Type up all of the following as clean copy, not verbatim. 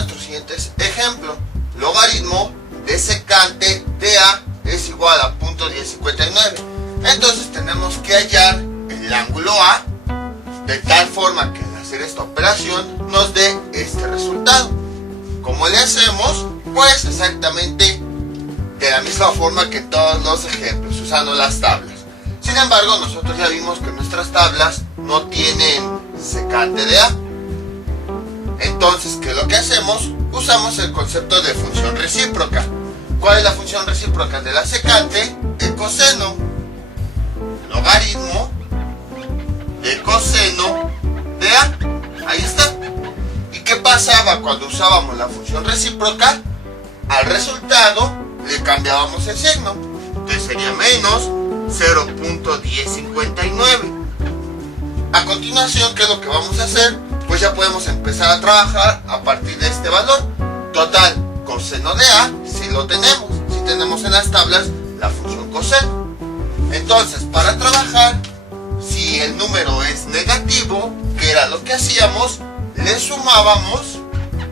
nuestro siguiente ejemplo. Logaritmo de secante de A es igual a 0.1059. Entonces tenemos que hallar el ángulo A de tal forma que al hacer esta operación nos dé este resultado. ¿Cómo le hacemos? Pues exactamente de la misma forma que todos los ejemplos, usando las tablas. Sin embargo, nosotros ya vimos que nuestras tablas no tienen secante de A. Entonces, ¿qué es lo que hacemos? Usamos el concepto de función recíproca. ¿Cuál es la función recíproca de la secante? El coseno. Logaritmo de coseno de A. Ahí está. ¿Y qué pasaba cuando usábamos la función recíproca? Al resultado le cambiábamos el signo. Entonces sería menos 0.1059. A continuación, ¿qué es lo que vamos a hacer? Pues ya podemos empezar a trabajar a partir de este valor. Total, coseno de A, si lo tenemos. Si tenemos en las tablas la función coseno. Entonces, para trabajar, si el número es negativo, ¿qué era lo que hacíamos? Le sumábamos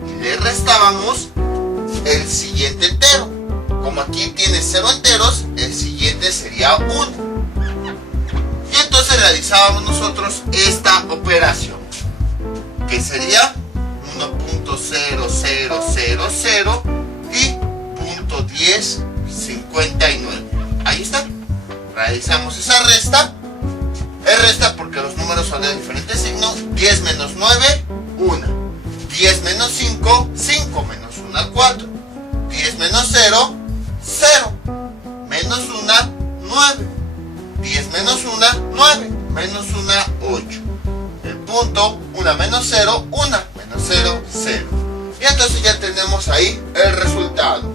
y le restábamos el siguiente entero. Como aquí tiene 0 enteros, el siguiente sería 1. Y entonces realizábamos nosotros esta operación, que sería 1.0000 y 0.1059. Ahí está. Realizamos esa resta. Es resta porque los números son de diferente signo. 10 menos 9, 1. 10 menos 5, 5 menos 1, 4. 10 menos 0, 0. Menos 1, 9. 10 menos 1, 9. Menos 1, 8. El punto, 1 menos 0, 1. Menos 0, 0. Y entonces ya tenemos ahí el resultado.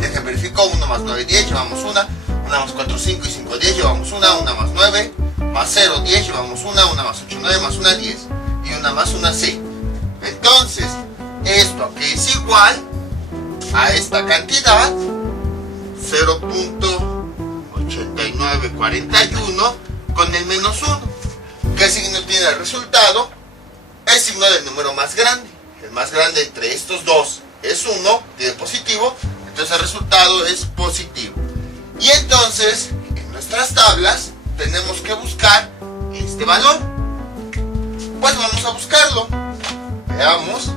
Dejen verifico. 1 más 9, 10. Llevamos 1. 1 más 4, 5 y 5, 10. Llevamos 1. 1 más 9, más 0, 10. Llevamos 1. 1 más 8, 9. Más 1, 10. Y 1 más 1, 6. Entonces, esto que es igual a esta cantidad, 0.8941 con el menos 1. ¿Qué signo tiene el resultado? El signo del número más grande. El más grande entre estos dos es 1, tiene positivo, entonces el resultado es positivo. Y entonces, en nuestras tablas, tenemos que buscar este valor. Pues vamos a buscarlo. Veamos.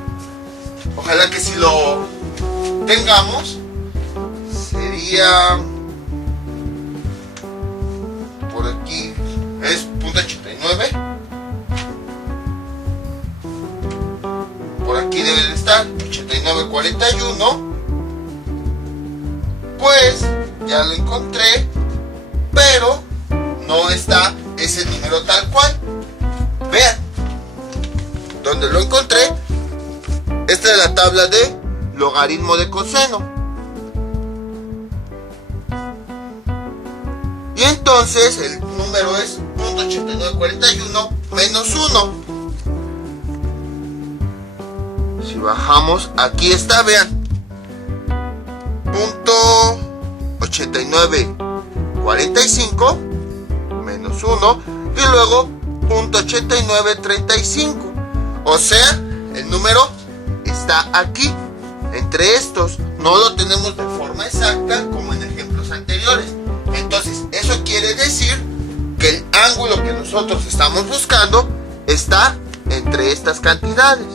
Ojalá que si lo tengamos, sería por aquí, es 0.89. Por aquí debe de estar 8941. Pues ya lo encontré, pero no está ese número tal cual. Vean donde lo encontré. Esta es la tabla de logaritmo de coseno. Y entonces el número es 0.8941 menos 1. Si bajamos, aquí está, vean. 0.8945 menos 1 y luego 0.8935. O sea, el número está aquí, entre estos. No lo tenemos de forma exacta como en ejemplos anteriores. Entonces, eso quiere decir que el ángulo que nosotros estamos buscando está entre estas cantidades.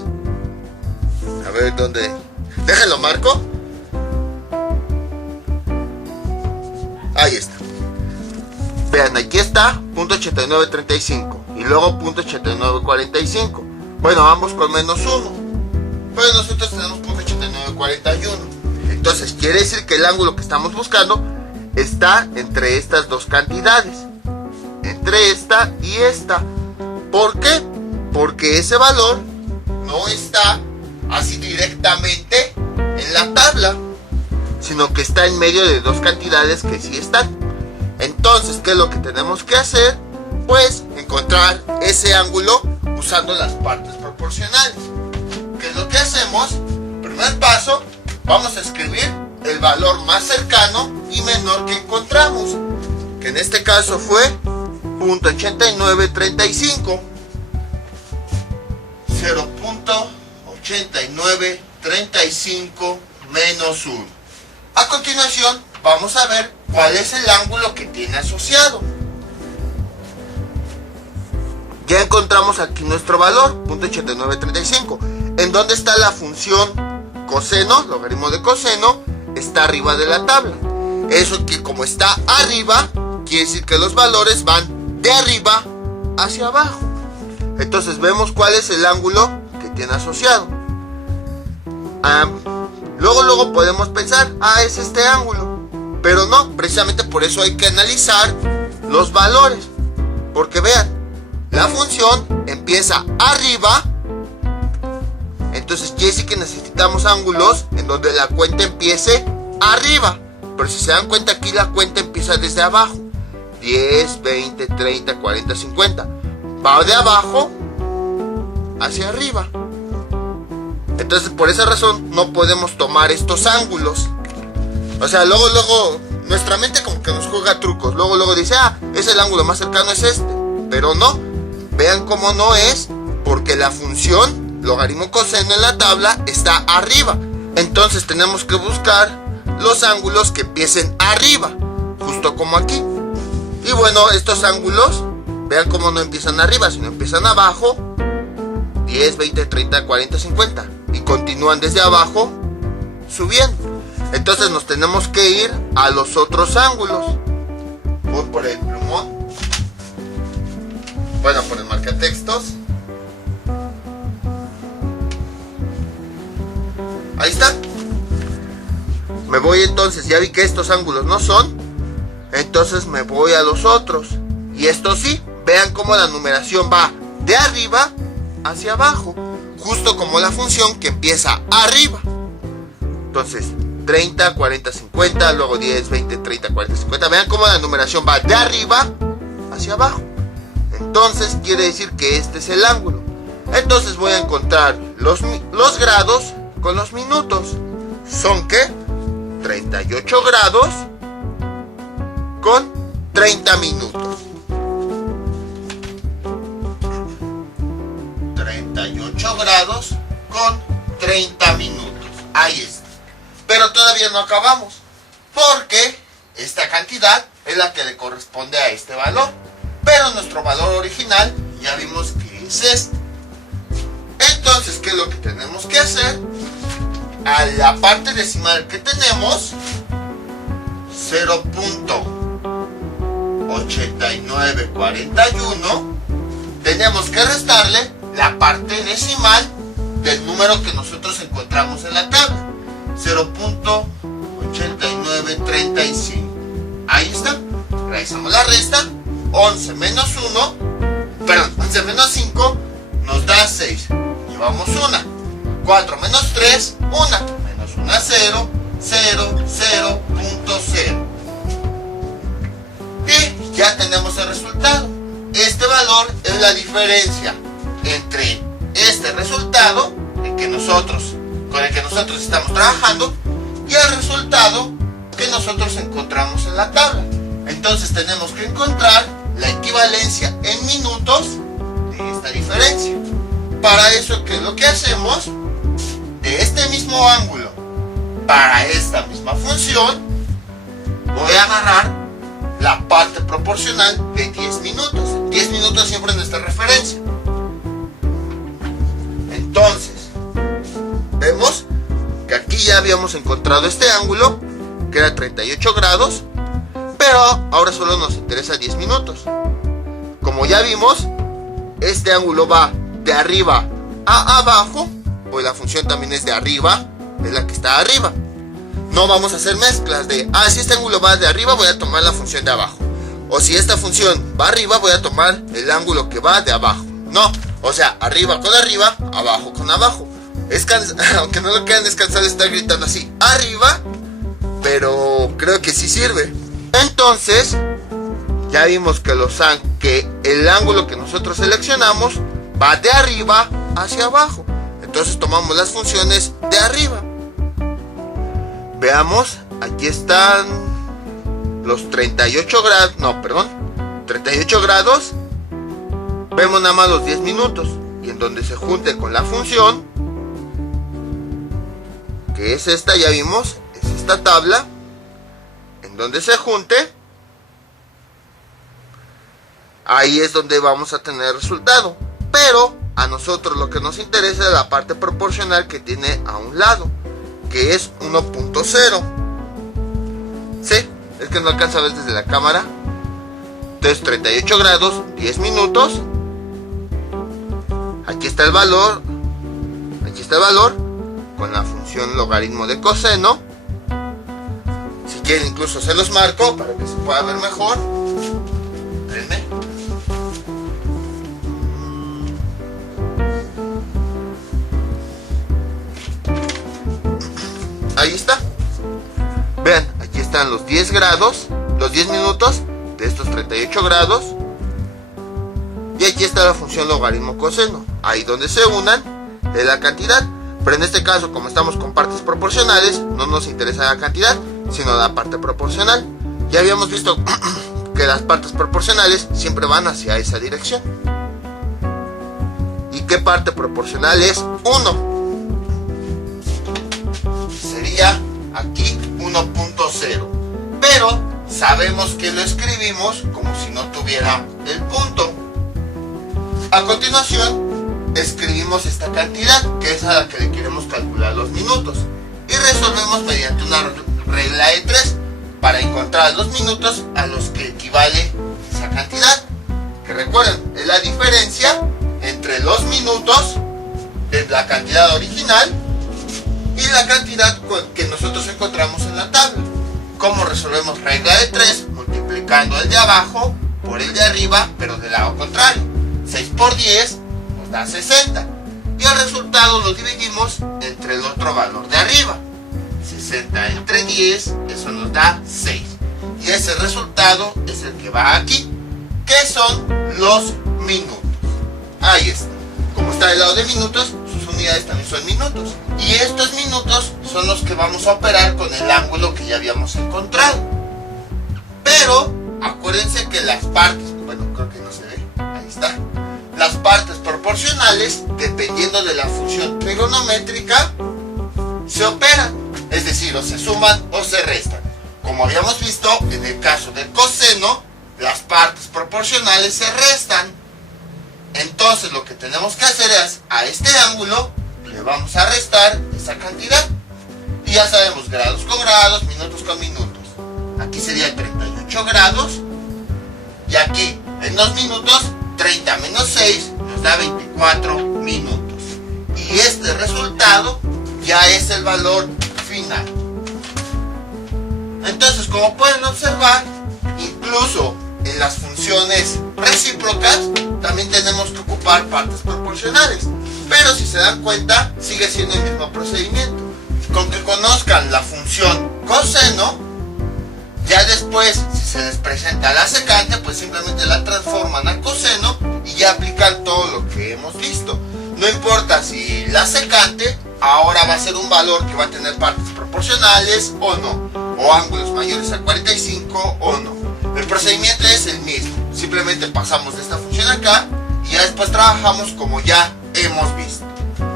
A ver, ¿dónde? Déjenlo marco. Ahí está. Vean, aquí está 0.8935 y luego 0.8945. Bueno, vamos con menos 1. Pero nosotros tenemos 0.8941. Entonces quiere decir que el ángulo que estamos buscando está entre estas dos cantidades. Entre esta y esta. ¿Por qué? Porque ese valor no está así directamente en la tabla, sino que está en medio de dos cantidades que sí están. Entonces, ¿qué es lo que tenemos que hacer? Pues encontrar ese ángulo usando las partes proporcionales. ¿Qué es lo que hacemos? Primer paso, vamos a escribir el valor más cercano y menor que encontramos, que en este caso fue 0.8935. 0.8935. 35 menos 1. A continuación, vamos a ver cuál es el ángulo que tiene asociado. Ya encontramos aquí nuestro valor, .8935. ¿En dónde está la función coseno? Logaritmo de coseno está arriba de la tabla. Eso que como está arriba, quiere decir que los valores van de arriba hacia abajo. Entonces vemos cuál es el ángulo que tiene asociado. Luego podemos pensar, es este ángulo. Pero no, precisamente por eso hay que analizar los valores. Porque vean, la función empieza arriba. Entonces quiere decir que necesitamos ángulos en donde la cuenta empiece arriba. Pero si se dan cuenta, aquí la cuenta empieza desde abajo. 10, 20, 30, 40, 50. Va de abajo hacia arriba. Entonces por esa razón no podemos tomar estos ángulos. O sea, luego nuestra mente como que nos juega trucos. Luego dice, es el ángulo más cercano, es este. Pero no, vean cómo no es, porque la función logaritmo coseno en la tabla está arriba. Entonces tenemos que buscar los ángulos que empiecen arriba, justo como aquí. Y bueno, estos ángulos, vean cómo no empiezan arriba, sino empiezan abajo. 10, 20, 30, 40, 50. Y continúan desde abajo subiendo. Entonces nos tenemos que ir a los otros ángulos. Voy por el plumón. Bueno, por el marcatextos. Ahí está. Me voy entonces, ya vi que estos ángulos no son. Entonces me voy a los otros. Y estos sí, vean cómo la numeración va de arriba hacia abajo. Justo como la función que empieza arriba. Entonces 30, 40, 50, luego 10, 20, 30, 40, 50. Vean cómo la numeración va de arriba hacia abajo. Entonces quiere decir que este es el ángulo. Entonces voy a encontrar los grados con los minutos. ¿Son qué? 38 grados con 30 minutos. 38 grados con 30 minutos. Ahí está. Pero todavía no acabamos, porque esta cantidad es la que le corresponde a este valor. Pero nuestro valor original ya vimos que es este. Entonces, ¿qué es lo que tenemos que hacer? A la parte decimal que tenemos, 0.8941, tenemos que restarle la parte decimal del número que nosotros encontramos en la tabla, 0.8935. Ahí está. Realizamos la resta. 11 menos 5 nos da 6. Llevamos una. 4 menos 3, 1. Menos 1, 0, 0, 0.0. Y ya tenemos el resultado. Este valor es la diferencia entre este resultado con el que nosotros estamos trabajando y el resultado que nosotros encontramos en la tabla. Entonces tenemos que encontrar la equivalencia en minutos de esta diferencia. Para eso, ¿qué es lo que hacemos? De este mismo ángulo para esta misma función, voy a agarrar la parte proporcional de 10 minutos. 10 minutos siempre en esta referencia. Entonces, vemos que aquí ya habíamos encontrado este ángulo, que era 38 grados, pero ahora solo nos interesa 10 minutos. Como ya vimos, este ángulo va de arriba a abajo, pues la función también es de arriba, es la que está arriba. No vamos a hacer mezclas de, si este ángulo va de arriba, voy a tomar la función de abajo. O si esta función va arriba, voy a tomar el ángulo que va de abajo. No, o sea, arriba con arriba, abajo con abajo. Aunque no lo quieran descansar, estar gritando así, arriba, pero creo que sí sirve. Entonces, ya vimos que el ángulo que nosotros seleccionamos va de arriba hacia abajo. Entonces tomamos las funciones de arriba. Veamos, aquí están los 38 grados. Vemos nada más los 10 minutos. Y en donde se junte con la función, que es esta, ya vimos, es esta tabla, en donde se junte, ahí es donde vamos a tener el resultado. Pero a nosotros lo que nos interesa es la parte proporcional que tiene a un lado, que es 1.0. ¿Sí? Es que no alcanza a ver desde la cámara. Entonces 38 grados, 10 minutos. Aquí está el valor. Aquí está el valor con la función logaritmo de coseno. Si quieren incluso se los marco para que se pueda ver mejor. Espérenme. Ahí está. Vean, aquí están los 10 grados, los 10 minutos de estos 38 grados. Y aquí está la función logaritmo coseno. Ahí donde se unan es la cantidad. Pero en este caso, como estamos con partes proporcionales, no nos interesa la cantidad, sino la parte proporcional. Ya habíamos visto que las partes proporcionales siempre van hacia esa dirección. ¿Y qué parte proporcional es? 1. Sería aquí 1.0. Pero sabemos que lo escribimos como si no tuviera el punto. A continuación, escribimos esta cantidad, que es a la que le queremos calcular los minutos. Y resolvemos mediante una regla de 3 para encontrar los minutos a los que equivale esa cantidad. Que recuerden, es la diferencia entre los minutos de la cantidad original y la cantidad que nosotros encontramos en la tabla. ¿Cómo resolvemos regla de 3? Multiplicando el de abajo por el de arriba, pero del lado contrario. 6 por 10 nos da 60. Y el resultado lo dividimos entre el otro valor de arriba. 60 entre 10, eso nos da 6. Y ese resultado es el que va aquí, que son los minutos. Ahí está. Como está del lado de minutos, sus unidades también son minutos. Y estos minutos son los que vamos a operar con el ángulo que ya habíamos encontrado. Pero acuérdense que las partes, bueno, creo que no se ve, ahí está. Las partes proporcionales, dependiendo de la función trigonométrica, se operan. Es decir, o se suman o se restan. Como habíamos visto, en el caso del coseno, las partes proporcionales se restan. Entonces lo que tenemos que hacer es, a este ángulo, le vamos a restar esa cantidad. Y ya sabemos, grados con grados, minutos con minutos. Aquí sería 38 grados. Y aquí, en los minutos, 30 menos 6 nos da 24 minutos. Y este resultado ya es el valor final. Entonces, como pueden observar, incluso en las funciones recíprocas también tenemos que ocupar partes proporcionales. Pero si se dan cuenta, sigue siendo el mismo procedimiento. Con que conozcan la función coseno, ya después, si se les presenta la secante, pues simplemente la transforman a coseno y ya aplican todo lo que hemos visto. No importa si la secante ahora va a ser un valor que va a tener partes proporcionales o no, o ángulos mayores a 45 o no. El procedimiento es el mismo, simplemente pasamos de esta función acá y ya después trabajamos como ya hemos visto.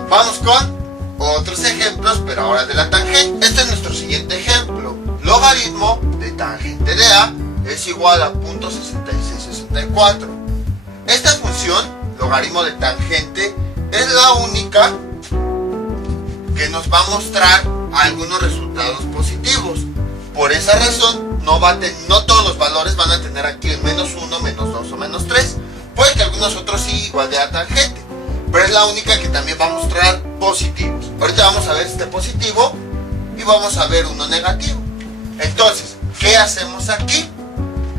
Vamos con otros ejemplos, pero ahora de la tangente. Este es nuestro siguiente ejemplo. Logaritmo de tangente de A es igual a 0.6664. Esta función, logaritmo de tangente, es la única que nos va a mostrar algunos resultados positivos. Por esa razón, no todos los valores van a tener aquí el menos 1, menos 2 o menos 3. Puede que algunos otros sí, igual de la tangente, pero es la única que también va a mostrar positivos. Ahorita vamos a ver este positivo y vamos a ver uno negativo. Entonces, ¿qué hacemos aquí?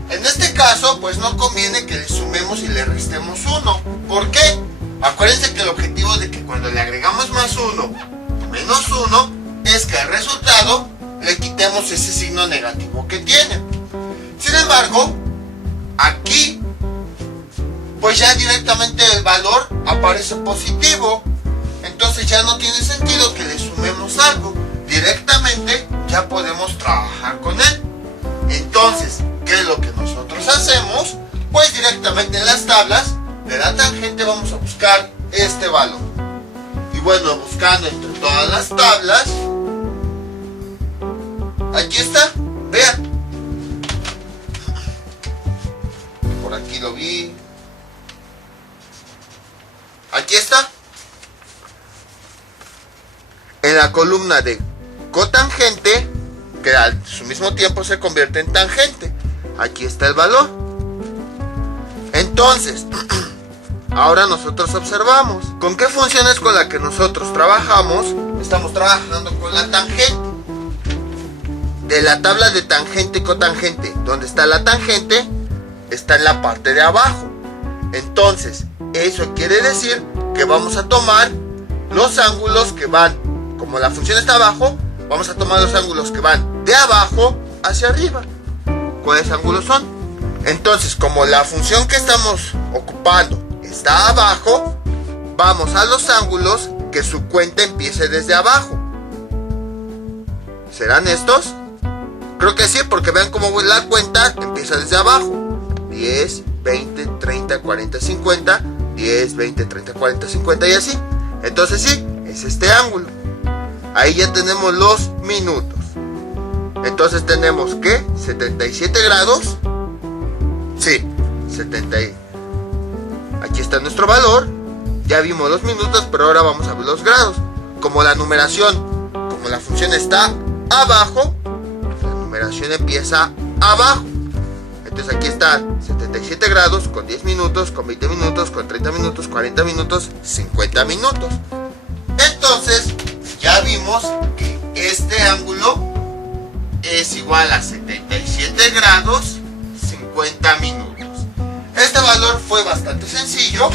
En este caso, pues no conviene que le sumemos y le restemos 1. ¿Por qué? Acuérdense que el objetivo de que cuando le agregamos más 1 menos 1 es que al resultado le quitemos ese signo negativo que tiene. Sin embargo, aquí pues ya directamente el valor aparece positivo. Entonces ya no tiene sentido que le sumemos algo. Directamente ya podemos trabajar con él. Entonces, ¿qué es lo que nosotros hacemos? Pues directamente en las tablas de la tangente vamos a buscar este valor. Y bueno, buscando entre todas las tablas, Aquí está, vean. Por aquí lo vi. Aquí está. En la columna de cotangente, que al su mismo tiempo se convierte en tangente. Aquí está el valor. Entonces, ahora nosotros observamos con qué funciones con la que nosotros trabajamos. Estamos trabajando con la tangente. De la tabla de tangente y cotangente, donde está la tangente, está en la parte de abajo. Entonces, eso quiere decir que vamos a tomar los ángulos que van, como la función está abajo, vamos a tomar los ángulos que van de abajo hacia arriba. ¿Cuáles ángulos son? Entonces, como la función que estamos ocupando está abajo, vamos a los ángulos que su cuenta empiece desde abajo. ¿Serán estos? Creo que sí, porque vean cómo la cuenta empieza desde abajo. 10, 20, 30, 40, 50, 10, 20, 30, 40, 50 y así. Entonces sí, es este ángulo. Ahí ya tenemos los minutos. Entonces tenemos que 77 grados. Sí, 70. Aquí está nuestro valor. Ya vimos los minutos, pero ahora vamos a ver los grados. Como la numeración, como la función está abajo, la numeración empieza abajo. Entonces aquí está 77 grados con 10 minutos, con 20 minutos, con 30 minutos, 40 minutos, 50 minutos. Entonces ya vimos que este ángulo es igual a 77 grados 50 minutos. Este valor fue bastante sencillo,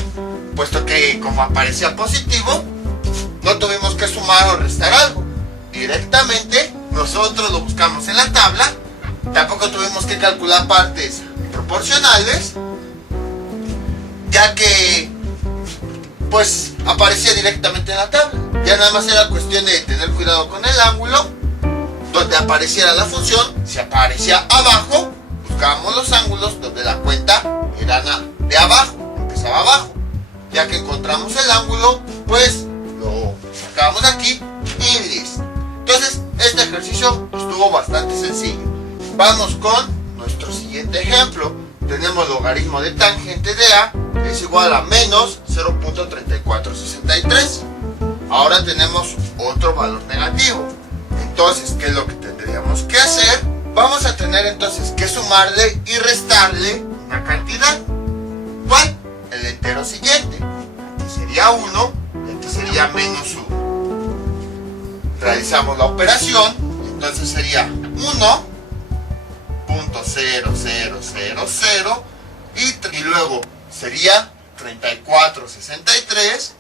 puesto que como aparecía positivo, no tuvimos que sumar o restar algo. Directamente nosotros lo buscamos en la tabla. Tampoco tuvimos que calcular partes proporcionales, ya que pues aparecía directamente en la tabla. Ya nada más era cuestión de tener cuidado con el ángulo donde apareciera la función. Si aparecía abajo, buscábamos los ángulos donde la cuenta era de abajo, empezaba abajo. Ya que encontramos el ángulo, pues lo sacábamos de aquí y listo. Entonces este ejercicio estuvo bastante sencillo. Vamos con nuestro siguiente ejemplo. Tenemos logaritmo de tangente de A es igual a menos 0.3463. Ahora tenemos otro valor negativo. Entonces, ¿qué es lo que tendríamos que hacer? Vamos a tener entonces que sumarle y restarle una cantidad. ¿Cuál? El entero siguiente. Aquí sería 1 y aquí sería menos 1. Realizamos la operación. Entonces sería 1.0000 y luego sería 3463.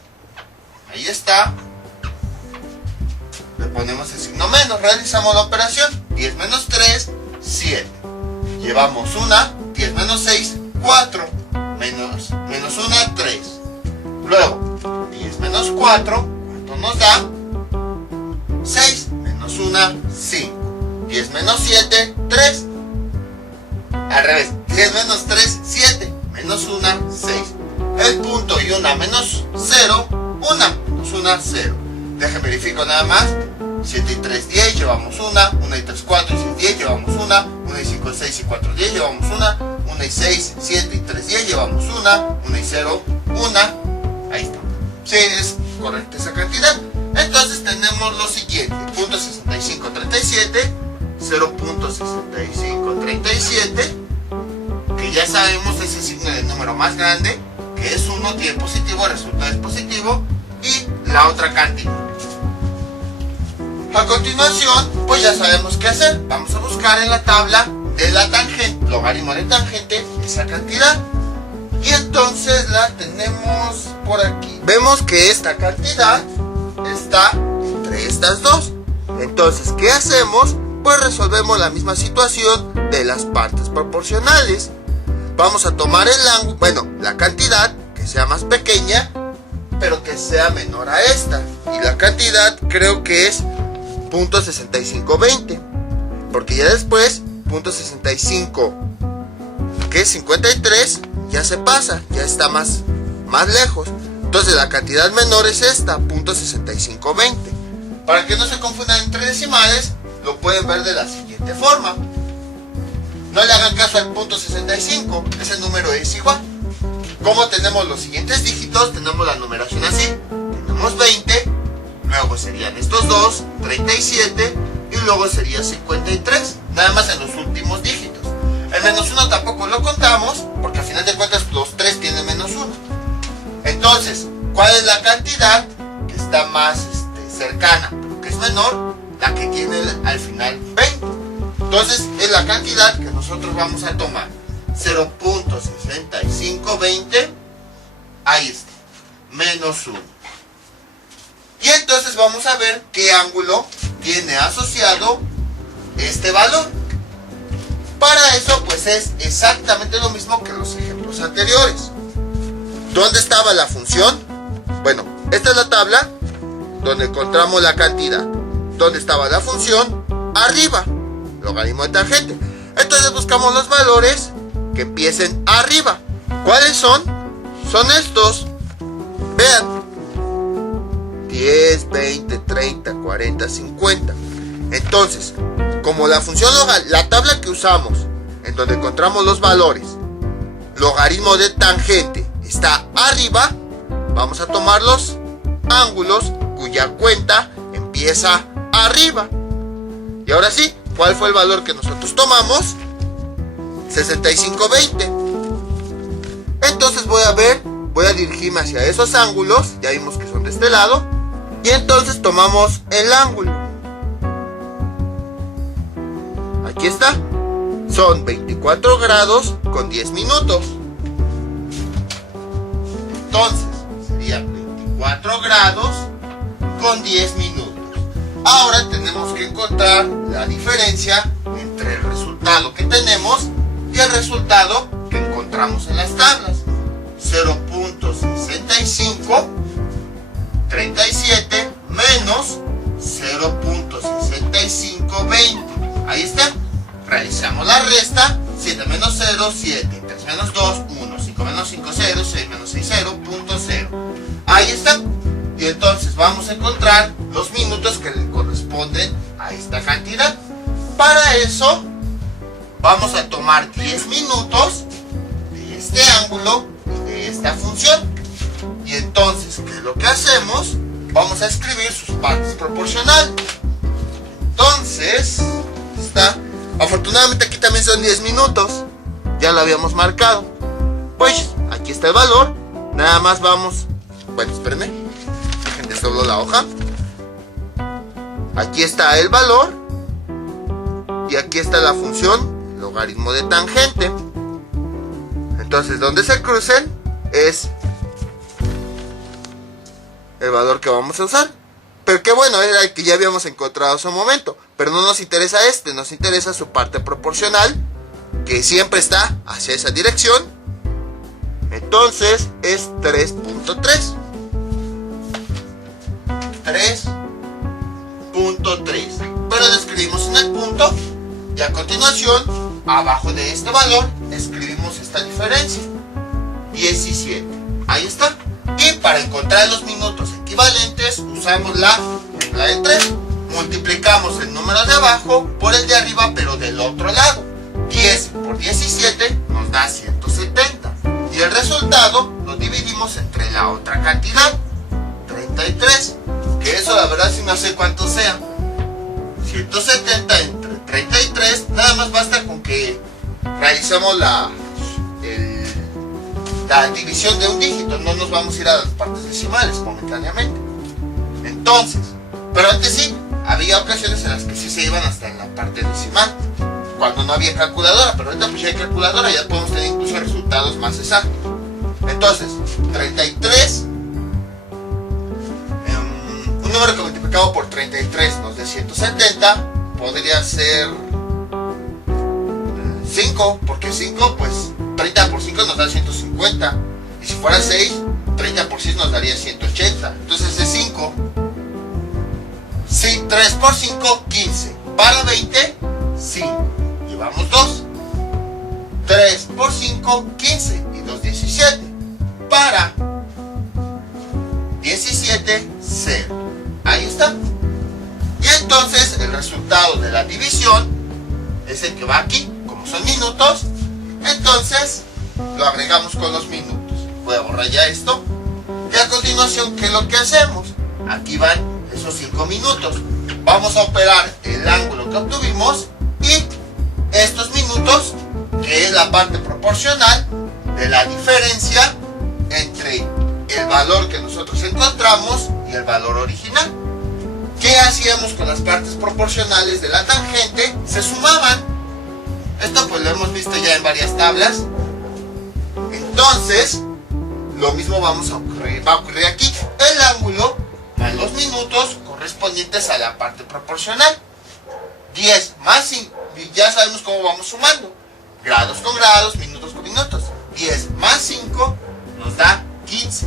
Ahí está. Le ponemos el signo menos. Realizamos la operación. 10 menos 3, 7. Llevamos una. 10 menos 6, 4. Menos 1, 3. Luego 10 menos 4, ¿cuánto nos da? 6. Menos 1, 5. 10 menos 7, 3. Al revés, 10 menos 3, 7. Menos 1, 6. El punto y una menos 0, 1 menos 1, 0. Dejen verifico nada más. 7 y 3, 10, llevamos 1 y 3, 4 y 6, 10, llevamos 1 y 5, 6 y 4, 10, llevamos 1 y 6, 7 y 3, 10, llevamos 1 y 0, 1. Ahí está. Sí, es correcta esa cantidad. Entonces tenemos lo siguiente: punto 6537, 0.6537, que ya sabemos es el signo del número más grande, que es 1, tiene positivo, el resultado es positivo, y la otra cantidad. A continuación, pues ya sabemos qué hacer. Vamos a buscar en la tabla de la tangente, logaritmo de tangente, esa cantidad. Y entonces la tenemos por aquí. Vemos que esta cantidad está entre estas dos. Entonces, ¿qué hacemos? Pues resolvemos la misma situación de las partes proporcionales. Vamos a tomar el ángulo, bueno, la cantidad que sea más pequeña, pero que sea menor a esta. Y la cantidad creo que es .6520, porque ya después .65, que es 53, ya se pasa, ya está más lejos. Entonces la cantidad menor es esta, .6520. Para que no se confundan entre decimales, lo pueden ver de la siguiente forma. No le hagan caso al punto 65, ese número es igual. Como tenemos los siguientes dígitos, tenemos la numeración así. Tenemos 20, luego serían estos dos, 37, y luego sería 53, nada más en los últimos dígitos. El menos 1 tampoco lo contamos, porque al final de cuentas los 3 tienen menos 1. Entonces, ¿cuál es la cantidad que está más cercana, pero que es menor? La que tiene al final 20. Entonces, es la cantidad que nosotros vamos a tomar. 0.6520, ahí está, menos 1. Y entonces vamos a ver qué ángulo tiene asociado este valor. Para eso, pues es exactamente lo mismo que los ejemplos anteriores. ¿Dónde estaba la función? Bueno, esta es la tabla donde encontramos la cantidad. ¿Dónde estaba la función? Arriba, logaritmo de tangente. Entonces buscamos los valores que empiecen arriba. ¿Cuáles son? Son estos. Vean. 10, 20, 30, 40, 50. Entonces, como la función la tabla que usamos, en donde encontramos los valores, logaritmo de tangente, está arriba, vamos a tomar los ángulos cuya cuenta empieza arriba. Y ahora sí, ¿cuál fue el valor que nosotros tomamos? 6520. Entonces voy a dirigirme hacia esos ángulos, ya vimos que son de este lado, y entonces tomamos el ángulo. Aquí está, son 24 grados con 10 minutos. Entonces, serían 24 grados con 10 minutos. Ahora tenemos que encontrar la diferencia entre el resultado que tenemos y el resultado que encontramos en las tablas. 0.6537 menos 0.6520. Ahí está. Realizamos la resta. 7 menos 0, 7. 3 menos 2, 1. 5 menos 5, 0. 6 menos 6, 0. Punto 0. Ahí está. Y entonces vamos a encontrar los minutos que le corresponden a esta cantidad. Para eso vamos a tomar 10 minutos de este ángulo y de esta función. Y entonces, ¿qué es lo que hacemos? Vamos a escribir sus partes proporcionales. Entonces, está. Afortunadamente aquí también son 10 minutos. Ya lo habíamos marcado. Pues aquí está el valor. Nada más vamos. Bueno, espérenme. Déjenme doblo la hoja. Aquí está el valor. Y aquí está la función logaritmo de tangente. Entonces, donde se crucen es el valor que vamos a usar. Pero qué bueno, era el que ya habíamos encontrado hace un momento. Pero no nos interesa nos interesa su parte proporcional, que siempre está hacia esa dirección. Entonces es 3.3. 3.3. Pero lo escribimos en el punto. Y a continuación, abajo de este valor, escribimos esta diferencia. 17. Ahí está. Y para encontrar los minutos equivalentes, usamos la regla de 3. Multiplicamos el número de abajo por el de arriba, pero del otro lado. 10 por 17 nos da 170. Y el resultado lo dividimos entre la otra cantidad, 33. Que eso la verdad sí no sé cuánto sea. 170 entre 33, nada más basta con que realicemos la división de un dígito. No nos vamos a ir a las partes decimales momentáneamente. Entonces, pero antes sí, había ocasiones en las que sí se iban hasta en la parte decimal, cuando no había calculadora, pero ahorita pues ya hay calculadora, ya podemos tener incluso resultados más exactos. Entonces, 33, un número que multiplicado por 33 nos dé 170, podría ser 5, porque 5, pues 30 por 5 nos da 150, y si fuera 6, 30 por 6 nos daría 180, entonces es 5. Sí, 3 por 5, 15. Para 20, 5. Llevamos 2. 3 por 5, 15. Y 2, 17. Para 17, 0. Ahí está. Y Entonces el resultado de la división es el que va aquí. Como son minutos, entonces lo agregamos con los minutos. Voy a borrar ya esto. Y a continuación, ¿qué es lo que hacemos? Aquí van esos 5 minutos. Vamos a operar el ángulo que obtuvimos y estos minutos, que es la parte proporcional de la diferencia entre el valor que nosotros encontramos y el valor original. ¿Qué hacíamos con las partes proporcionales de la tangente? Se sumaban. Esto pues lo hemos visto ya en varias tablas. Entonces, lo mismo va a ocurrir aquí. El ángulo más los minutos correspondientes a la parte proporcional. 10 más 5, ya sabemos cómo vamos sumando. Grados con grados, minutos con minutos. 10 más 5 nos da 15.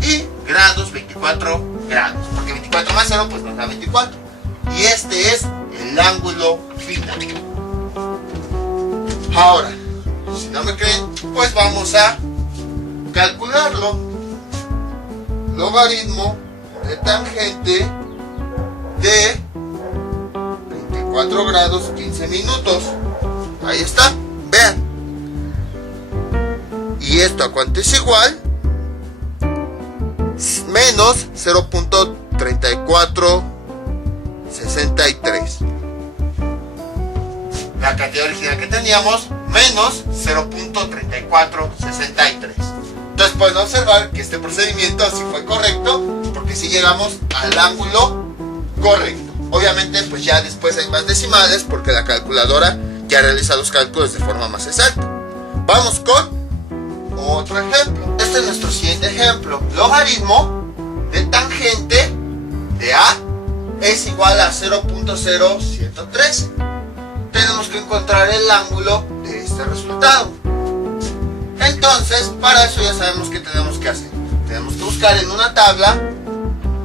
Y grados, 24 grados. Porque 24 más 0 pues nos da 24. Y este es el ángulo final. Ahora, si no me creen, pues vamos a calcularlo. Logaritmo de tangente de 24 grados 15 minutos. Ahí está, vean. ¿Y esto a cuánto es igual? Menos 0.3463. La cantidad original que teníamos, menos 0.3463. Entonces pueden observar que este procedimiento sí fue correcto, porque sí llegamos al ángulo correcto. Obviamente pues ya después hay más decimales, porque la calculadora ya realiza los cálculos de forma más exacta. Vamos con otro ejemplo. Este es nuestro siguiente ejemplo. Logaritmo de tangente de A es igual a 0.0113. Tenemos que encontrar el ángulo de este resultado. Entonces, para eso ya sabemos qué tenemos que hacer. Tenemos que buscar en una tabla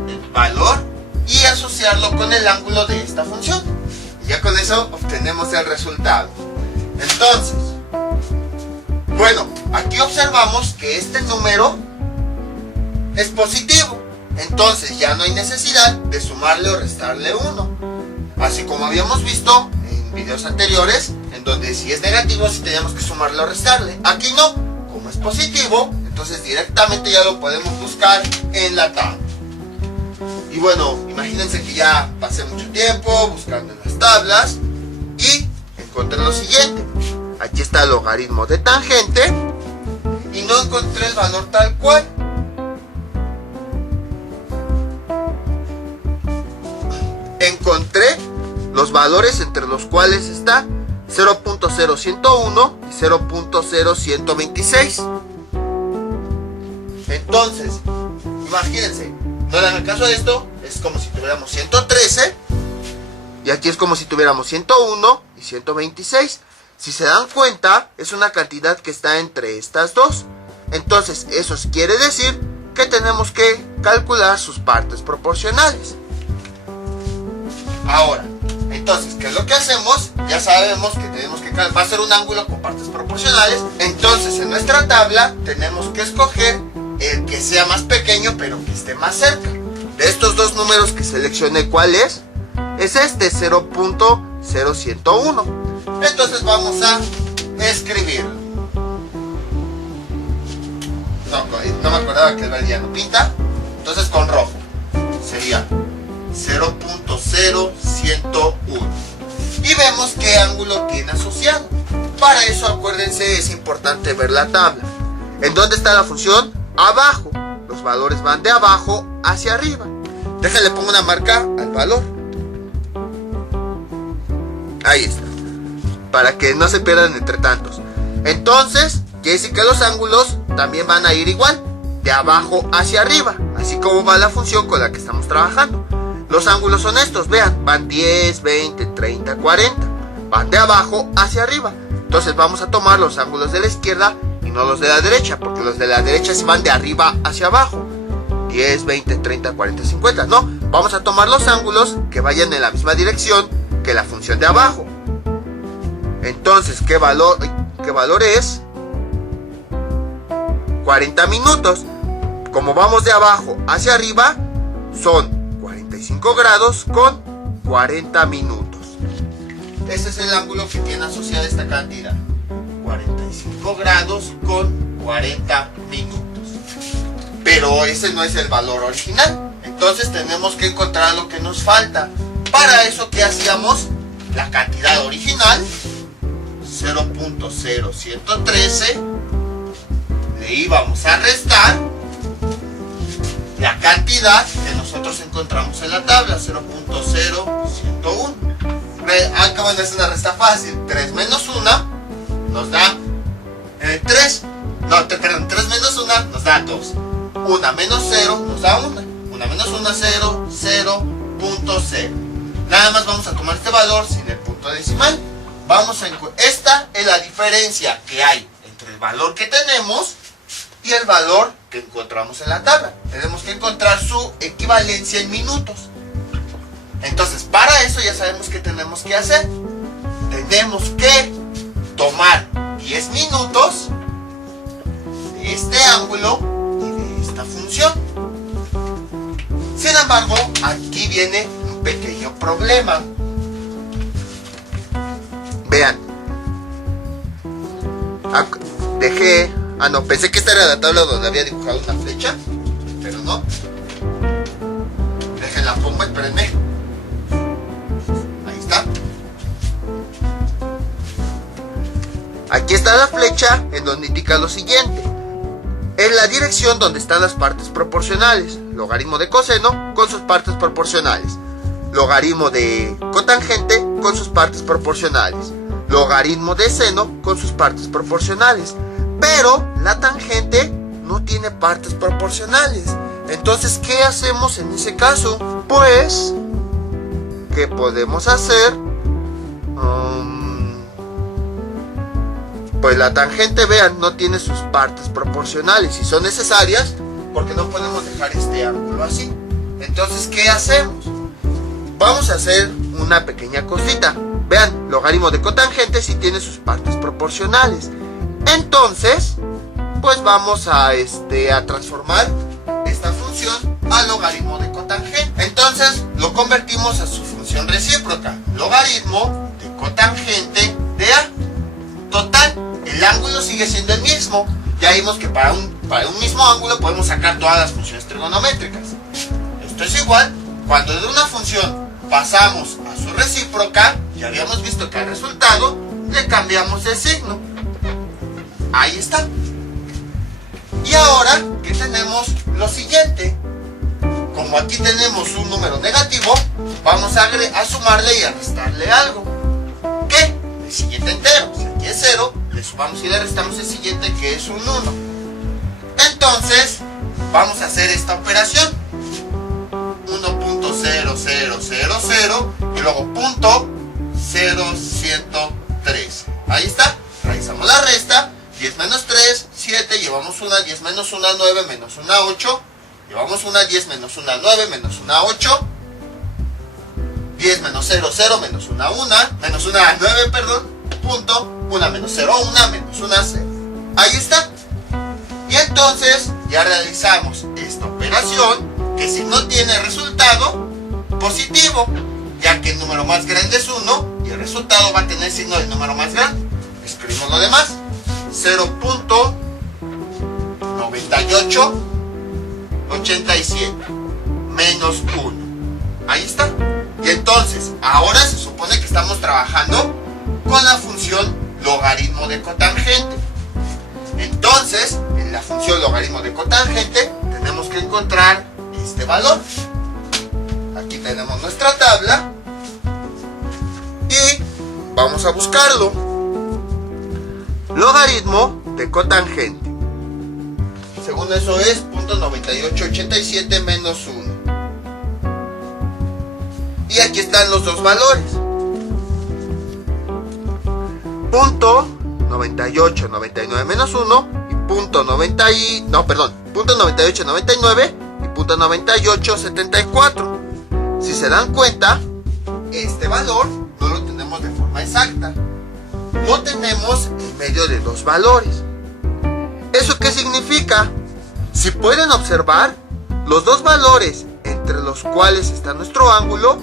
el valor y asociarlo con el ángulo de esta función. Y ya con eso obtenemos el resultado. Entonces, bueno, aquí observamos que este número es positivo. Entonces ya no hay necesidad de sumarle o restarle 1. Así como habíamos visto en videos anteriores, en donde si es negativo sí teníamos que sumarle o restarle. Aquí no, como es positivo, entonces directamente ya lo podemos buscar en la tabla. Y bueno, imagínense que ya pasé mucho tiempo buscando en las tablas y encontré lo siguiente. Aquí está el logaritmo de tangente y no encontré el valor tal cual. Encontré los valores entre los cuales está 0.0101 y 0.0126. Entonces, imagínense, no le hagan caso a esto, es como si tuviéramos 113 y aquí es como si tuviéramos 101 y 126. Si se dan cuenta, es una cantidad que está entre estas dos. Entonces, eso quiere decir que tenemos que calcular sus partes proporcionales. Ahora, entonces, ¿qué es lo que hacemos? Ya sabemos que tenemos que va a ser un ángulo con partes proporcionales. Entonces, en nuestra tabla tenemos que escoger el que sea más pequeño, pero que esté más cerca. De estos dos números que seleccioné, ¿cuál es? Es este, 0.0101. Entonces vamos a escribirlo. No me acordaba que el verde ya no pinta. Entonces con rojo sería 0.0101. Y vemos qué ángulo tiene asociado. Para eso, acuérdense, es importante ver la tabla. ¿En dónde está la función? Abajo. Los valores van de abajo hacia arriba. Déjenle pongo una marca al valor. Ahí está. Para que no se pierdan entre tantos. Entonces, quiere decir que los ángulos también van a ir igual, de abajo hacia arriba, así como va la función con la que estamos trabajando. Los ángulos son estos, vean, van 10, 20, 30, 40. Van de abajo hacia arriba. Entonces vamos a tomar los ángulos de la izquierda y no los de la derecha, porque los de la derecha se van de arriba hacia abajo. 10, 20, 30, 40, 50. No, vamos a tomar los ángulos que vayan en la misma dirección que la función de abajo. Entonces, ¿qué valor es? 40 minutos. Como vamos de abajo hacia arriba, son 45 grados con 40 minutos. Ese es el ángulo que tiene asociada esta cantidad. 45 grados con 40 minutos. Pero ese no es el valor original. Entonces tenemos que encontrar lo que nos falta. Para eso, ¿qué hacíamos? La cantidad original, 0.0113, le íbamos a restar la cantidad que nosotros encontramos en la tabla, 0.0101. Bueno, es una resta fácil. 3 menos 1 nos da 3. No, perdón, 3 menos 1 nos da 2. 1 menos 0 nos da 1. 1 menos 1, 0, 0.0. Nada más vamos a tomar este valor sin el punto decimal. Esta es la diferencia que hay entre el valor que tenemos y el valor que encontramos en la tabla. Tenemos que encontrar su equivalencia en minutos. Entonces, para eso ya sabemos qué tenemos que hacer. Tenemos que tomar 10 minutos de este ángulo y de esta función. Sin embargo, aquí viene un pequeño problema. Vean. Pensé que esta era la tabla donde había dibujado una flecha, pero no. Déjenla pongo, espérenme. Ahí está. Aquí está la flecha en donde indica lo siguiente. En la dirección donde están las partes proporcionales, logaritmo de coseno con sus partes proporcionales, logaritmo de cotangente con sus partes proporcionales, logaritmo de seno con sus partes proporcionales. Pero la tangente no tiene partes proporcionales. Entonces, ¿qué hacemos en ese caso? Pues, ¿qué podemos hacer? Pues la tangente, vean, no tiene sus partes proporcionales y son necesarias porque no podemos dejar este ángulo así. Entonces, ¿qué hacemos? Vamos a hacer una pequeña cosita. Vean, logaritmo de cotangente sí tiene sus partes proporcionales. Entonces, pues vamos a transformar esta función a logaritmo de cotangente. Entonces, lo convertimos a su función recíproca. Logaritmo de cotangente de A. Total, el ángulo sigue siendo el mismo. Ya vimos que para un mismo ángulo podemos sacar todas las funciones trigonométricas. Esto es igual. Cuando de una función pasamos a su recíproca, ya habíamos visto que al resultado le cambiamos el signo. Ahí está. Y ahora que tenemos lo siguiente. Como aquí tenemos un número negativo, vamos a sumarle y a restarle algo. ¿Qué? El siguiente entero. Si aquí es 0, le sumamos y le restamos el siguiente, que es un 1. Entonces, vamos a hacer esta operación. 1.0000 y luego .0113. Ahí está. Realizamos la resta. 10 menos 3, 7, llevamos una 10 menos una 9 menos una 8, llevamos una 10 menos una 9 menos una 8, 10 menos 0, 0 menos una 9, perdón, punto, 1 menos 0, 1 menos una 0. Ahí está. Y entonces ya realizamos esta operación que si no tiene resultado positivo, ya que el número más grande es 1 y el resultado va a tener signo del número más grande. Escribimos lo demás. 0.9887 menos 1. Ahí está. Y entonces, ahora se supone que estamos trabajando con la función logaritmo de cotangente. Entonces, en la función logaritmo de cotangente, tenemos que encontrar este valor. Aquí tenemos nuestra tabla y vamos a buscarlo. Logaritmo de cotangente. Según eso es .9887 menos 1. Y aquí están los dos valores. .9899 menos 1 y .9899 y .9874. Si se dan cuenta, este valor no lo tenemos de forma exacta. Lo tenemos en medio de dos valores. ¿Eso qué significa? Si pueden observar, los dos valores entre los cuales está nuestro ángulo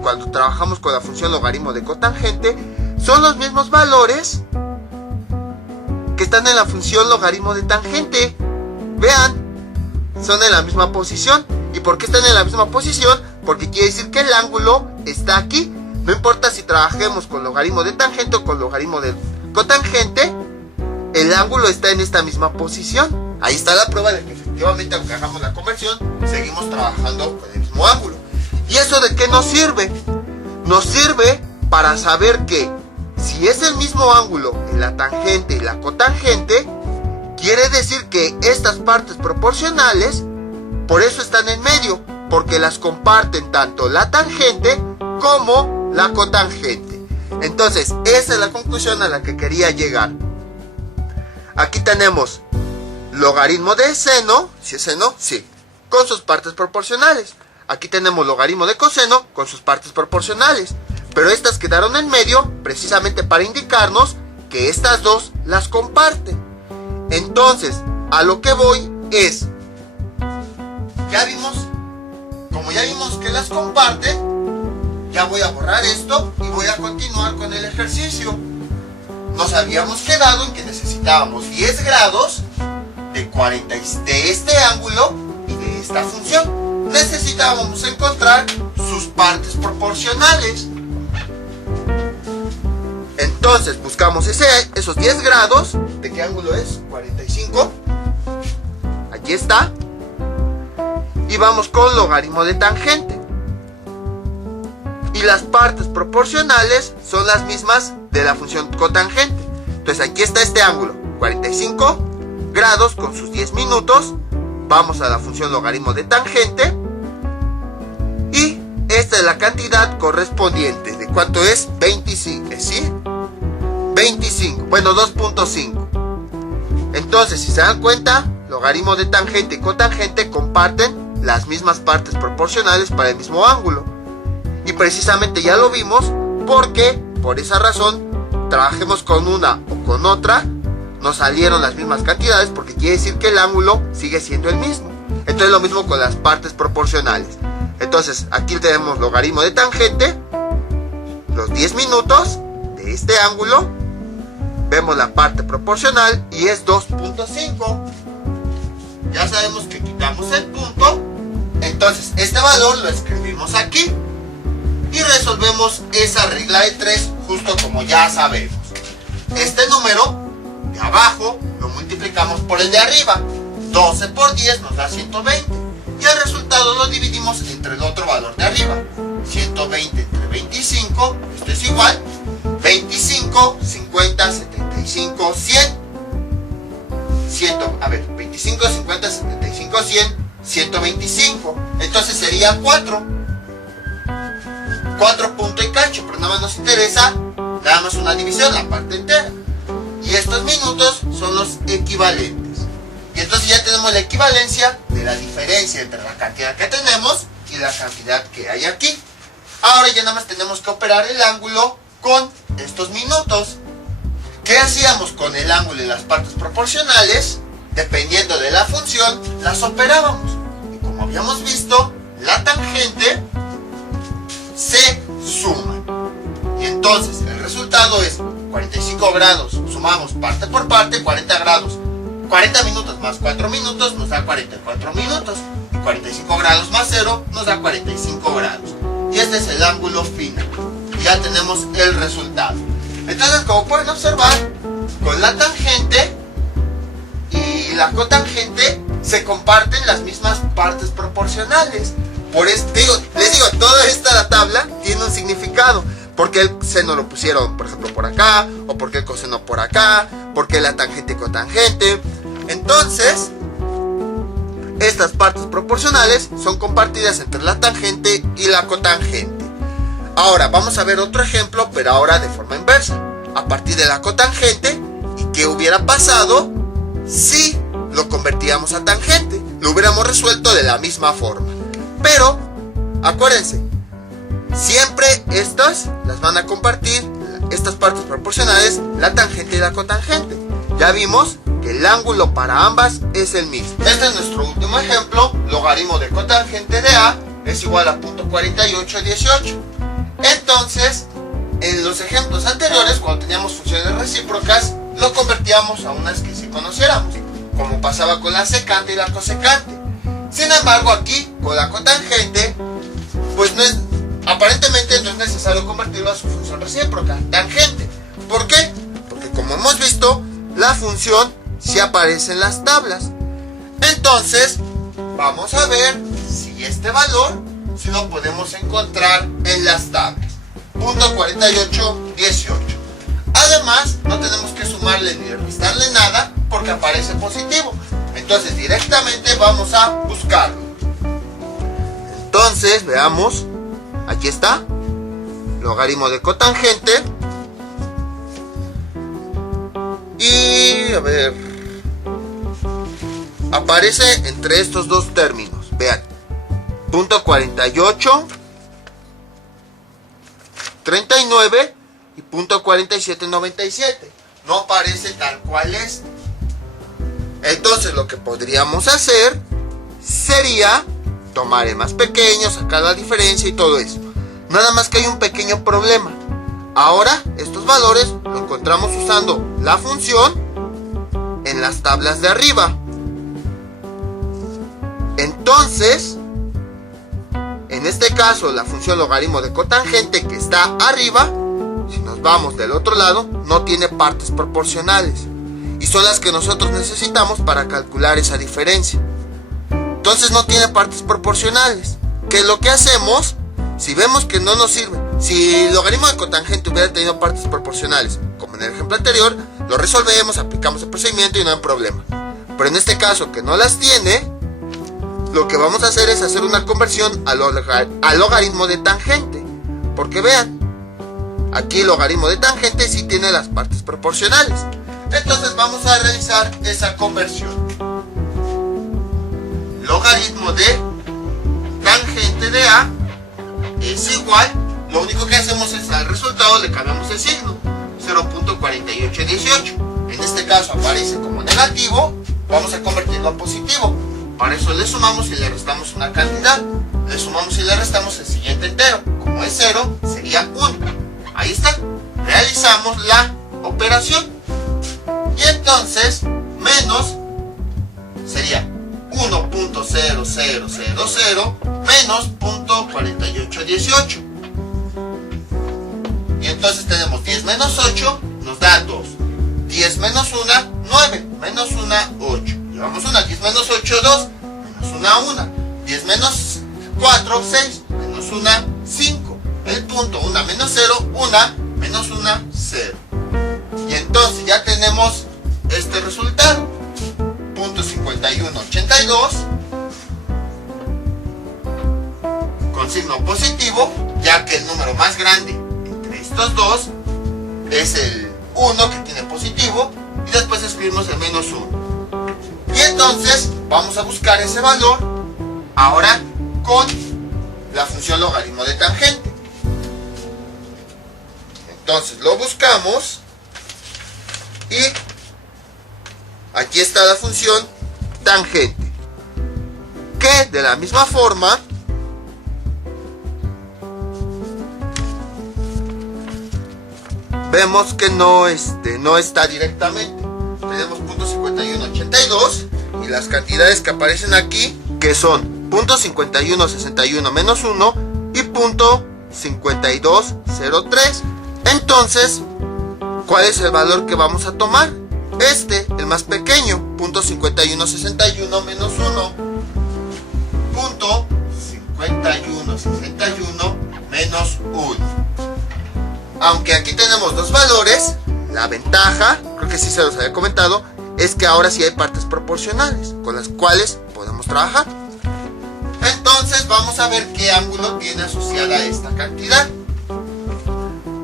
cuando trabajamos con la función logaritmo de cotangente, son los mismos valores que están en la función logaritmo de tangente. Vean, son en la misma posición. ¿Y por qué están en la misma posición? Porque quiere decir que el ángulo está aquí. No importa si trabajemos con logaritmo de tangente o con logaritmo de cotangente, el ángulo está en esta misma posición. Ahí está la prueba de que efectivamente, aunque hagamos la conversión, seguimos trabajando con el mismo ángulo. ¿Y eso de qué nos sirve? Nos sirve para saber que si es el mismo ángulo en la tangente y la cotangente, quiere decir que estas partes proporcionales, por eso están en medio, porque las comparten tanto la tangente como la cotangente. Entonces, esa es la conclusión a la que quería llegar. Aquí tenemos logaritmo de seno, si es seno, sí, con sus partes proporcionales. Aquí tenemos logaritmo de coseno con sus partes proporcionales. Pero estas quedaron en medio precisamente para indicarnos que estas dos las comparten. Entonces, a lo que voy es, como ya vimos que las comparten, ya voy a borrar esto y voy a continuar con el ejercicio. Nos habíamos quedado en que necesitábamos 10 grados de este ángulo y de esta función. Necesitábamos encontrar sus partes proporcionales. Entonces buscamos esos 10 grados. ¿De qué ángulo es? 45. Aquí está. Y vamos con logaritmo de tangente. Y las partes proporcionales son las mismas de la función cotangente. Entonces aquí está este ángulo, 45 grados con sus 10 minutos. Vamos a la función logaritmo de tangente. Y esta es la cantidad correspondiente. ¿De cuánto es? 25, ¿sí? 25, bueno, 2.5. Entonces, si se dan cuenta, logaritmo de tangente y cotangente comparten las mismas partes proporcionales para el mismo ángulo. Y precisamente ya lo vimos porque, por esa razón, trabajemos con una o con otra, nos salieron las mismas cantidades porque quiere decir que el ángulo sigue siendo el mismo. Entonces lo mismo con las partes proporcionales. Entonces, aquí tenemos logaritmo de tangente, los 10 minutos de este ángulo. Vemos la parte proporcional y es 2.5. Ya sabemos que quitamos el punto. Entonces este valor lo escribimos aquí. Y resolvemos esa regla de 3 justo como ya sabemos. Este número de abajo lo multiplicamos por el de arriba. 12 por 10 nos da 120. Y el resultado lo dividimos entre el otro valor de arriba. 120 entre 25, esto es igual. 25, 50, 75, 100. 25, 50, 75, 100, 125. Entonces sería 4. 4 punto y cacho, pero nada más nos interesa nada más una división, la parte entera. Y estos minutos son los equivalentes. Y entonces ya tenemos la equivalencia de la diferencia entre la cantidad que tenemos y la cantidad que hay aquí. Ahora ya nada más tenemos que operar el ángulo con estos minutos. ¿Qué hacíamos con el ángulo y las partes proporcionales? Dependiendo de la función, las operábamos. Y como habíamos visto, la tangente se suman. Y entonces el resultado es 45 grados, sumamos parte por parte, 40 grados. 40 minutos más 4 minutos nos da 44 minutos. Y 45 grados más 0 nos da 45 grados. Y este es el ángulo final. Ya tenemos el resultado. Entonces, como pueden observar, con la tangente y la cotangente se comparten las mismas partes proporcionales. Por eso les digo, toda esta tabla tiene un significado. Porque el seno lo pusieron, por ejemplo, por acá, o porque el coseno por acá, porque la tangente y cotangente. Entonces, estas partes proporcionales son compartidas entre la tangente y la cotangente. Ahora vamos a ver otro ejemplo, pero ahora de forma inversa. A partir de la cotangente, ¿y qué hubiera pasado si lo convertíamos a tangente? Lo hubiéramos resuelto de la misma forma. Pero, acuérdense, siempre estas las van a compartir, estas partes proporcionales, la tangente y la cotangente. Ya vimos que el ángulo para ambas es el mismo. Este es nuestro último ejemplo. Logaritmo de cotangente de A es igual a .4818. Entonces, en los ejemplos anteriores, cuando teníamos funciones recíprocas, lo convertíamos a unas que sí conociéramos, como pasaba con la secante y la cosecante. Sin embargo, aquí, con la cotangente, pues aparentemente no es necesario convertirlo a su función recíproca, tangente. ¿Por qué? Porque como hemos visto, la función sí aparece en las tablas. Entonces, vamos a ver si este valor sí lo podemos encontrar en las tablas. Punto 48, 18. Además, no tenemos que sumarle ni restarle nada porque aparece positivo. Entonces, directamente vamos a buscarlo. Entonces, veamos. Aquí está. Logaritmo de cotangente. Y, a ver. Aparece entre estos dos términos. Vean. Punto 48. 39 y punto 47, 97. No aparece tal cual este. Entonces lo que podríamos hacer sería tomar el más pequeño, sacar la diferencia y todo eso. Nada más que hay un pequeño problema. Ahora estos valores lo encontramos usando la función en las tablas de arriba. Entonces, en este caso, la función logaritmo de cotangente que está arriba, si nos vamos del otro lado, no tiene partes proporcionales. Y son las que nosotros necesitamos para calcular esa diferencia. Entonces no tiene partes proporcionales. ¿Qué es lo que hacemos? Si vemos que no nos sirve, si el logaritmo de cotangente hubiera tenido partes proporcionales, como en el ejemplo anterior, lo resolvemos, aplicamos el procedimiento y no hay problema. Pero en este caso que no las tiene, lo que vamos a hacer es hacer una conversión al logaritmo de tangente. Porque vean, aquí el logaritmo de tangente sí tiene las partes proporcionales. Entonces vamos a realizar esa conversión. Logaritmo de tangente de A es igual, lo único que hacemos es al resultado le cambiamos el signo, 0.4818. En este caso aparece como negativo, vamos a convertirlo a positivo. Para eso le sumamos y le restamos una cantidad. Le sumamos y le restamos el siguiente entero. Como es 0, sería 1. Ahí está. Realizamos la operación. Y entonces, menos sería 1.0000 menos 0.4818. Y entonces tenemos 10 menos 8, nos da 2. 10 menos 1, 9. Menos 1, 8. Llevamos una, 10 menos 8, 2. Menos 1, 1. 10 menos 4, 6. Menos 1, 5. El punto, 1 menos 0, 1. Menos 1, 0. Y entonces ya tenemos este resultado. Punto 5182. Con signo positivo, ya que el número más grande entre estos dos es el 1 que tiene positivo. Y después escribimos el menos 1. Y entonces vamos a buscar ese valor ahora con la función logaritmo de tangente. Entonces lo buscamos y aquí está la función tangente, que de la misma forma vemos que no está directamente. Tenemos punto 5182 y las cantidades que aparecen aquí, que son punto 5161 menos 1 y punto 5203. Entonces, ¿cuál es el valor que vamos a tomar? El más pequeño, punto 5161 menos 1, punto 5161 menos 1. Aunque aquí tenemos dos valores, la ventaja, creo que sí se los había comentado, es que ahora sí hay partes proporcionales con las cuales podemos trabajar. Entonces vamos a ver qué ángulo tiene asociada esta cantidad.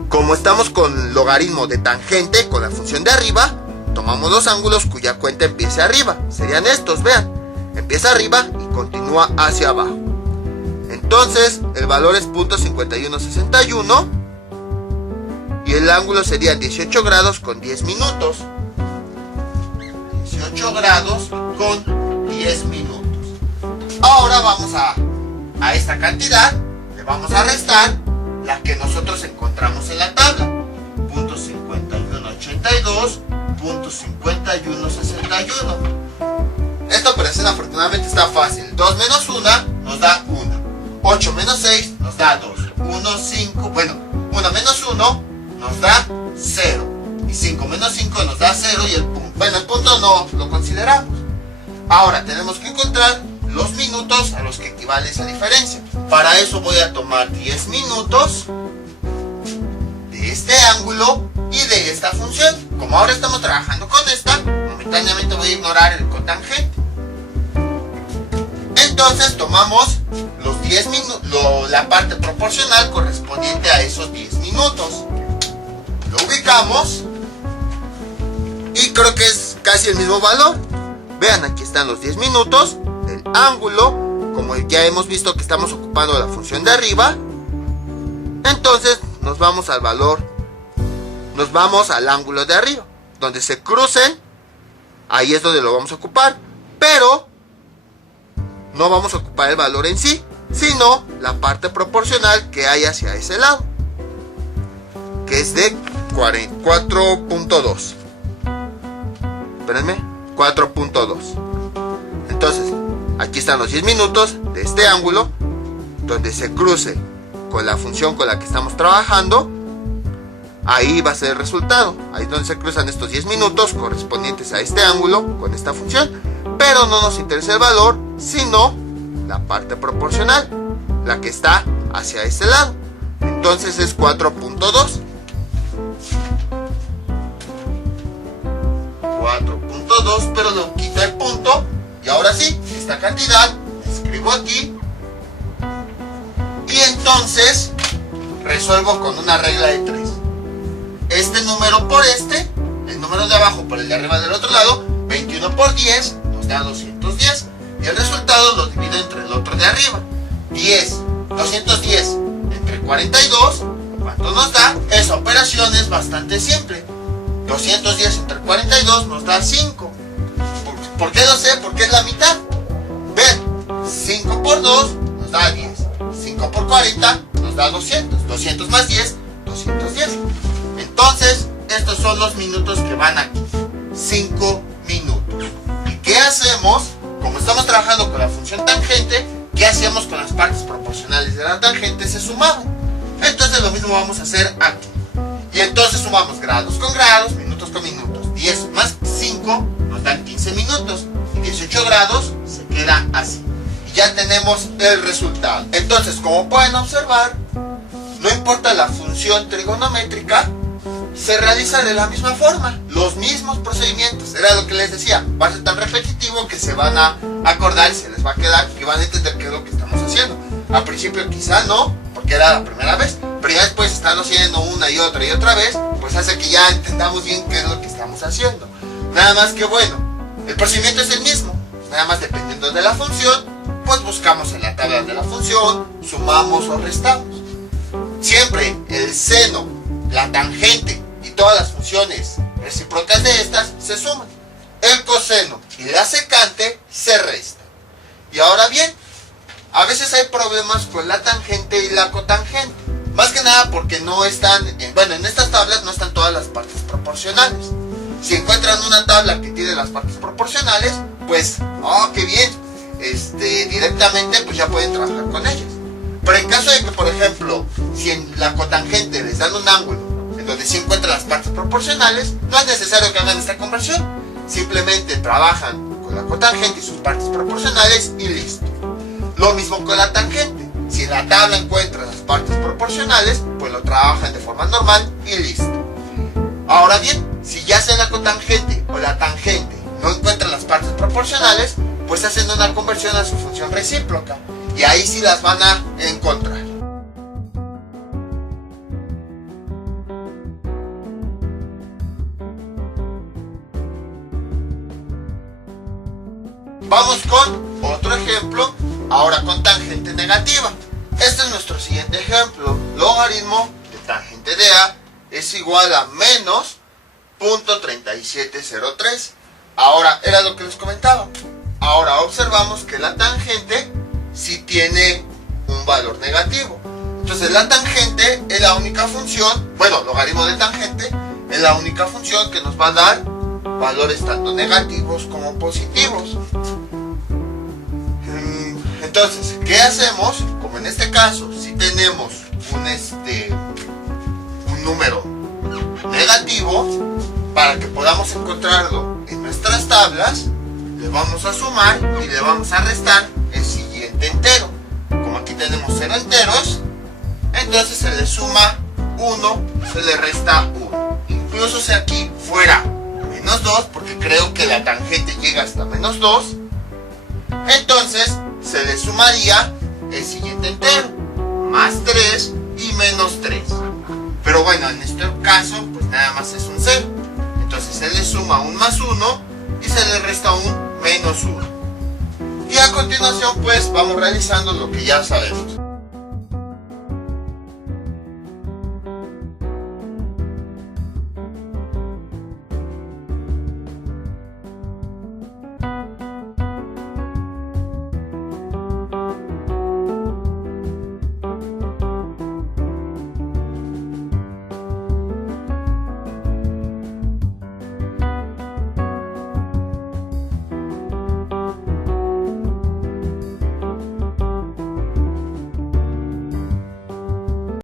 Como estamos con logaritmo de tangente con la función de arriba, tomamos los ángulos cuya cuenta empiece arriba. Serían estos, vean. Empieza arriba y continúa hacia abajo. Entonces el valor es punto 5161 y el ángulo sería 18 grados con 10 minutos. 18 grados con 10 minutos. Ahora vamos a esta cantidad, le vamos a restar la que nosotros encontramos en la tabla. Punto 5182, punto 5161. Esta operación afortunadamente está fácil. 2 menos 1 nos da 1. 8 menos 6 nos da 2. 1, 5, bueno, 1 menos 1 nos da 0. Y 5 menos 5 nos da 0 y el punto. Bueno, el punto no lo consideramos. Ahora tenemos que encontrar los minutos a los que equivale esa diferencia. Para eso voy a tomar 10 minutos de este ángulo y de esta función. Como ahora estamos trabajando con esta, momentáneamente voy a ignorar el cotangente. Entonces tomamos los 10 la parte proporcional correspondiente a esos 10 minutos. Lo ubicamos y creo que es casi el mismo valor. Vean, aquí están los 10 minutos del ángulo. Como ya hemos visto que estamos ocupando la función de arriba, entonces nos vamos al valor, nos vamos al ángulo de arriba. Donde se crucen, ahí es donde lo vamos a ocupar. Pero no vamos a ocupar el valor en sí, sino la parte proporcional que hay hacia ese lado, que es de 4.2. Espérenme, 4.2. Entonces, aquí están los 10 minutos de este ángulo, donde se cruce con la función con la que estamos trabajando. Ahí va a ser el resultado. Ahí es donde se cruzan estos 10 minutos correspondientes a este ángulo con esta función. Pero no nos interesa el valor, sino la parte proporcional, la que está hacia este lado. Entonces es 4.2. 4.2, pero lo quito el punto. Y ahora sí, esta cantidad la escribo aquí. Y entonces resuelvo con una regla de 3. Este número por este, el número de abajo por el de arriba del otro lado, 21 por 10 nos da 210. Y el resultado lo divido entre el otro de arriba. 210 entre 42, ¿cuánto nos da? Esa operación es bastante simple. 210 entre 42 nos da 5. ¿Por qué lo sé? Porque es la mitad. Ven, 5 por 2 nos da 10. 5 por 40 nos da 200. 200 más 10, 210. Entonces, estos son los minutos que van aquí. 5 minutos. ¿Y qué hacemos? Como estamos trabajando con la función tangente, ¿qué hacemos con las partes proporcionales de la tangente? Se sumaban. Entonces lo mismo vamos a hacer aquí. Y entonces sumamos grados con grados, minutos con minutos. 10 más 5 nos dan 15 minutos. Y 18 grados se queda así. Y ya tenemos el resultado. Entonces, como pueden observar, no importa la función trigonométrica, se realiza de la misma forma, los mismos procedimientos. Era lo que les decía, va a ser tan repetitivo que se van a acordar y se les va a quedar y van a entender qué es lo que estamos haciendo. Al principio quizá no, porque era la primera vez, pero ya después estarlo haciendo una y otra vez, pues hace que ya entendamos bien qué es lo que estamos haciendo. Nada más que bueno, el procedimiento es el mismo, nada más dependiendo de la función, pues buscamos en la tabla de la función, sumamos o restamos. Siempre el seno, la tangente y todas las funciones recíprocas de estas se suman. El coseno y la secante se restan. Y ahora bien, a veces hay problemas con la tangente y la cotangente. Más que nada porque no están, en estas tablas no están todas las partes proporcionales. Si encuentran una tabla que tiene las partes proporcionales, pues, qué bien, directamente pues ya pueden trabajar con ellas. Pero en caso de que, por ejemplo, si en la cotangente les dan un ángulo en donde sí encuentran las partes proporcionales, no es necesario que hagan esta conversión. Simplemente trabajan con la cotangente y sus partes proporcionales y listo. Lo mismo con la tangente. Si en la tabla encuentran las partes proporcionales, pues lo trabajan de forma normal y listo. Ahora bien, si ya sea la cotangente o la tangente no encuentran las partes proporcionales, pues hacen una conversión a su función recíproca. Y ahí sí las van a encontrar. Vamos con otro ejemplo, ahora con tangente negativa. Este es nuestro siguiente ejemplo. Logaritmo de tangente de A es igual a menos 0.3703. Ahora, era lo que les comentaba. Ahora observamos que la tangente sí tiene un valor negativo. Entonces la tangente es la única función, bueno, logaritmo de tangente es la única función que nos va a dar valores tanto negativos como positivos. Entonces, ¿qué hacemos? Como en este caso, si tenemos un número negativo, para que podamos encontrarlo en nuestras tablas, le vamos a sumar y le vamos a restar el siguiente entero. Como aquí tenemos 0 enteros, entonces se le suma 1, se le resta 1. Incluso si aquí fuera menos 2, porque creo que la tangente llega hasta menos 2, entonces se le sumaría el siguiente entero, más 3 y menos 3. Pero bueno, en este caso, pues nada más es un 0. Entonces se le suma un más 1 y se le resta un menos 1. Y a continuación, pues vamos realizando lo que ya sabemos.